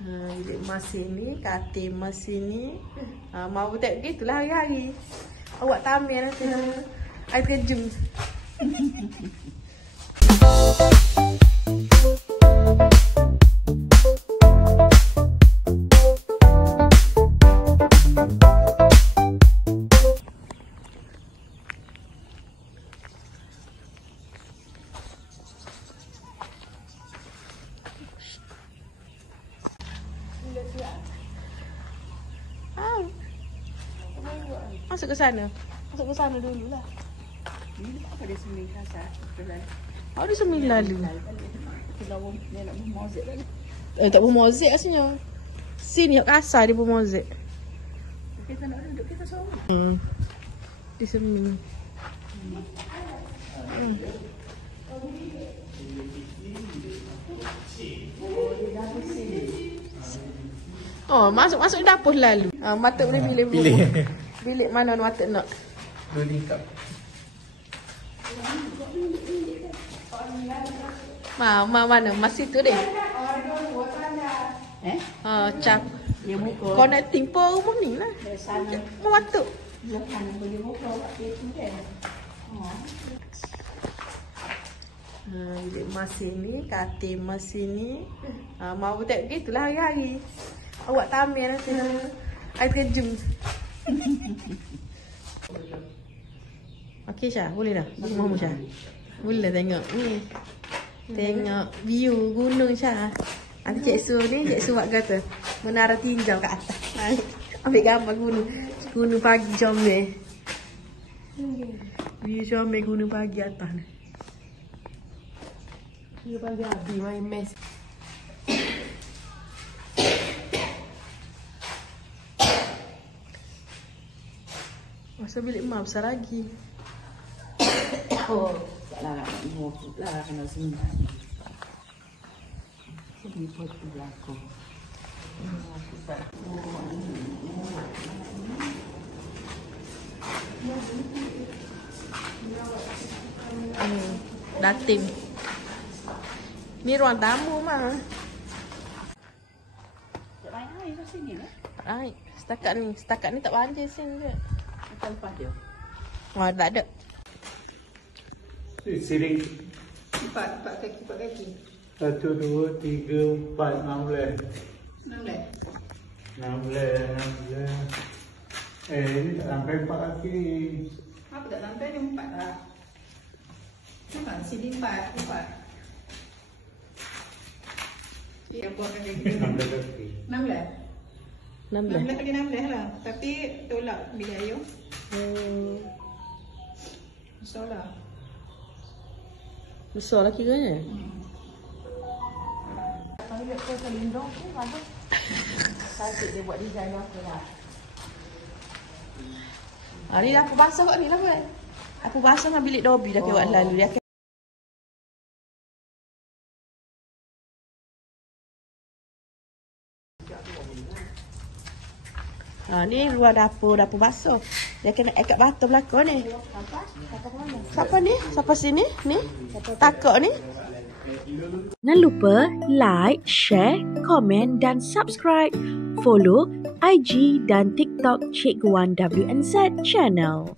Bilik emas sini, katil emas sini. Mau tak begitulah hari-hari. Awak tamir nanti. Saya terkejut. Masuk ke sana. Masuk ke sana dululah. Ini apa dia seming kasar? Oh, dia seming lalu. Dia nak bermozek lagi. Tak bermozek aslinya. Sini yang kasar dia bermozek. Kita nak duduk kita semua. Dia seming. Oh, masuk dapur lalu. Mata boleh pilih. Bilik mana mata nak. Dua tingkap. Mana? Masih tu deh. Cap. Dia muka. Connecting po rumah ni lah. Dari sana. Mata. Dia sana boleh muka kat itu kan. Bilik emas sini, katil emas sini. Mau tak begitulah hari-hari. Awak tamir nanti. Saya terkejut. Okey Syah, boleh dah? Rumahmu Syah. Boleh tengok ni. Tengok view gunung Syah. Nanti Cik Su ni, Cik Su buat kata menara tinjau kat atas. Ambil gambar gunung. Gunung pagi comel. View comel gunung pagi atas ni. Dia pagi habis main mes. Masa bilik emak besar lagi. Oh, taklah nak ngoput lah kena simpan. Sini pot belakang. Datim. Ni ruang tamu mah. Tak banyak air kat sini lah. Ai, setakat ni tak banjir sini je. Kita lepas dia. Wah, tak ada. Siring. Empat kaki. 1, 2, 3, 4, 16. 16. 16. Ini tak sampai 4 kaki ni. Apa tak sampai ni 4 lah. Nampak sini 4. Dia buat kaki 16 kaki. 16. 16. 16 kali 16 lah. Tapi tolak bilik air. Besar lah. Besar lah kiranya. Kalau dia kau selindung tu bagus. Cantik dia buat design apa lah. Ni dah apa basuh kat ni lah kan. Apa basuh dengan bilik Dobby dah kewat lalu. Dia ni luar dapur basuh. Dia kena kat batu belakang ni. Siapa ni? Siapa sini? Ni? Takut ni? Jangan lupa like, share, komen dan subscribe. Follow IG dan TikTok Cikgu Wan WNZ channel.